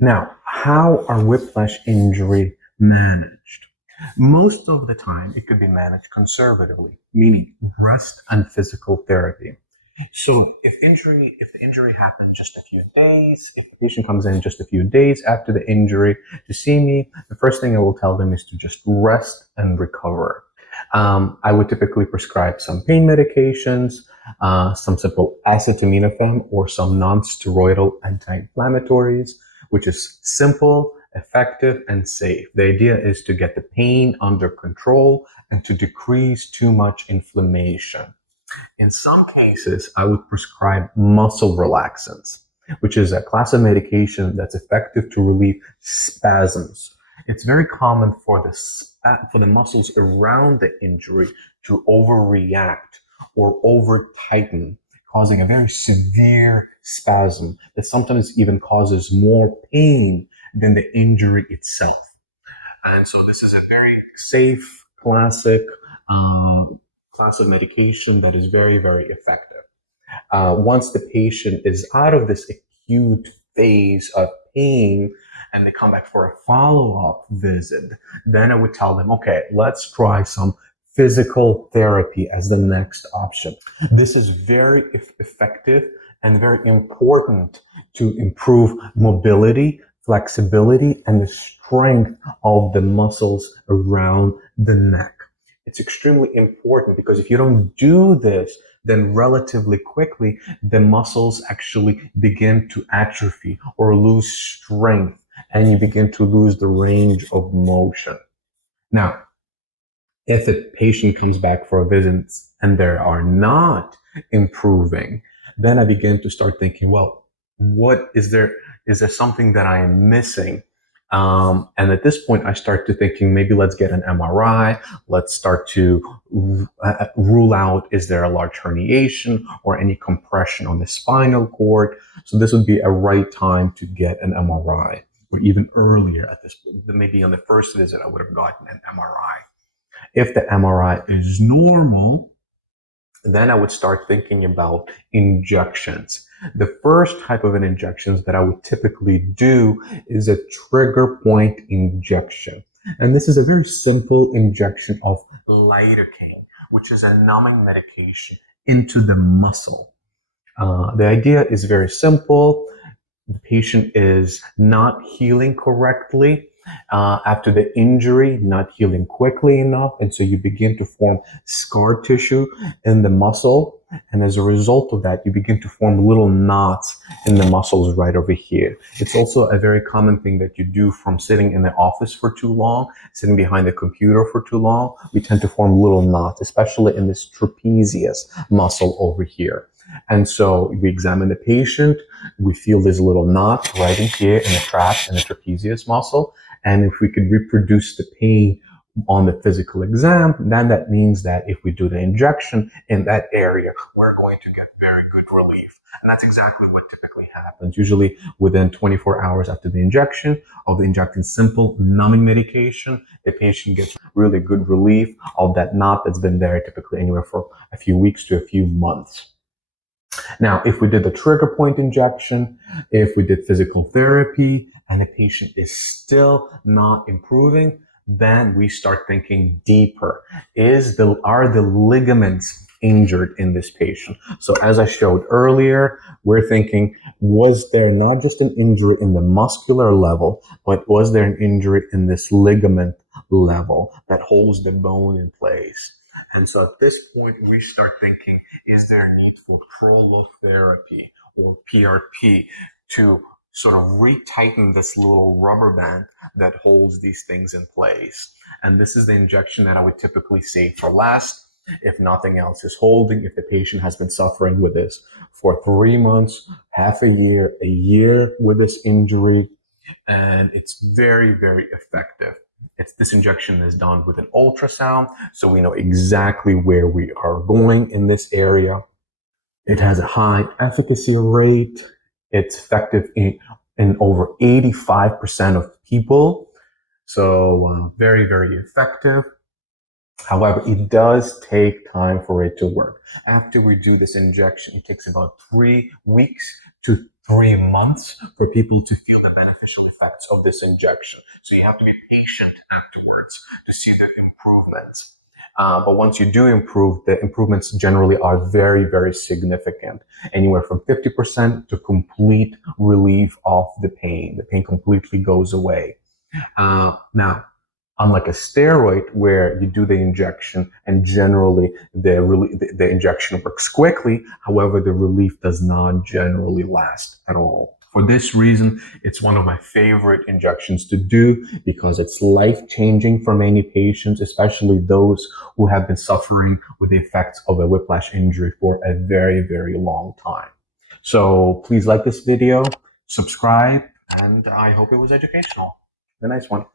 Now, how are whiplash injury managed? Most of the time, it could be managed conservatively, meaning rest and physical therapy. So if the injury happened just a few days, if the patient comes in just a few days after the injury to see me, the first thing I will tell them is to just rest and recover. I would typically prescribe some pain medications, some simple acetaminophen or some nonsteroidal anti-inflammatories, which is simple, effective, and safe. The idea is to get the pain under control and to decrease too much inflammation. In some cases, I would prescribe muscle relaxants, which is a class of medication that's effective to relieve spasms. It's very common for the muscles around the injury to overreact or over tighten, causing a very severe spasm that sometimes even causes more pain than the injury itself. And so this is a very safe, classic class of medication that is very, very effective. Once the patient is out of this acute phase of pain and they come back for a follow-up visit, then I would tell them, okay, let's try some physical therapy as the next option. This is very effective and very important to improve mobility, flexibility, and the strength of the muscles around the neck. It's extremely important because if you don't do this, then relatively quickly, the muscles actually begin to atrophy or lose strength, and you begin to lose the range of motion. Now, if a patient comes back for a visit and they are not improving, then I begin to start thinking, well, what is there? Is there something that I am missing? And at this point, I start to thinking, maybe let's get an MRI. Let's start to rule out, is there a large herniation or any compression on the spinal cord? So this would be a right time to get an MRI, or even earlier at this point. Maybe on the first visit, I would have gotten an MRI. If the MRI is normal, then I would start thinking about injections. The first type of an injections that I would typically do is a trigger point injection. And this is a very simple injection of lidocaine, which is a numbing medication into the muscle. The idea is very simple. The patient is not healing correctly after the injury, not healing quickly enough. And so you begin to form scar tissue in the muscle. And as a result of that, you begin to form little knots in the muscles right over here. It's also a very common thing that you do from sitting in the office for too long, sitting behind the computer for too long. We tend to form little knots, especially in this trapezius muscle over here. And so we examine the patient, we feel this little knot right in here in the trap in the trapezius muscle. And if we could reproduce the pain on the physical exam, then that means that if we do the injection in that area, we're going to get very good relief. And that's exactly what typically happens. Usually within 24 hours after the injection of injecting simple numbing medication, the patient gets really good relief of that knot that's been there typically anywhere for a few weeks to a few months. Now, if we did the trigger point injection, if we did physical therapy, and the patient is still not improving, then we start thinking deeper. Are the ligaments injured in this patient? So as I showed earlier, we're thinking, was there not just an injury in the muscular level, but was there an injury in this ligament level that holds the bone in place? And so at this point, we start thinking, is there a need for prolotherapy or PRP to sort of retighten this little rubber band that holds these things in place? And this is the injection that I would typically save for last. If nothing else is holding, if the patient has been suffering with this for 3 months, half a year with this injury, and it's very, very effective. This injection is done with an ultrasound, so we know exactly where we are going in this area. It has a high efficacy rate. It's effective in over 85% of people. So very, very effective. However, it does take time for it to work. After we do this injection, it takes about 3 weeks to 3 months for people to feel the beneficial performance of this injection. So you have to be patient afterwards to see the improvements. But once you do improve, the improvements generally are very, very significant, anywhere from 50% to complete relief of the pain. The pain completely goes away. Now, unlike a steroid where you do the injection and generally the injection works quickly, however, the relief does not generally last at all. For this reason, it's one of my favorite injections to do because it's life-changing for many patients, especially those who have been suffering with the effects of a whiplash injury for a very, very long time. So please like this video, subscribe, and I hope it was educational. A nice one.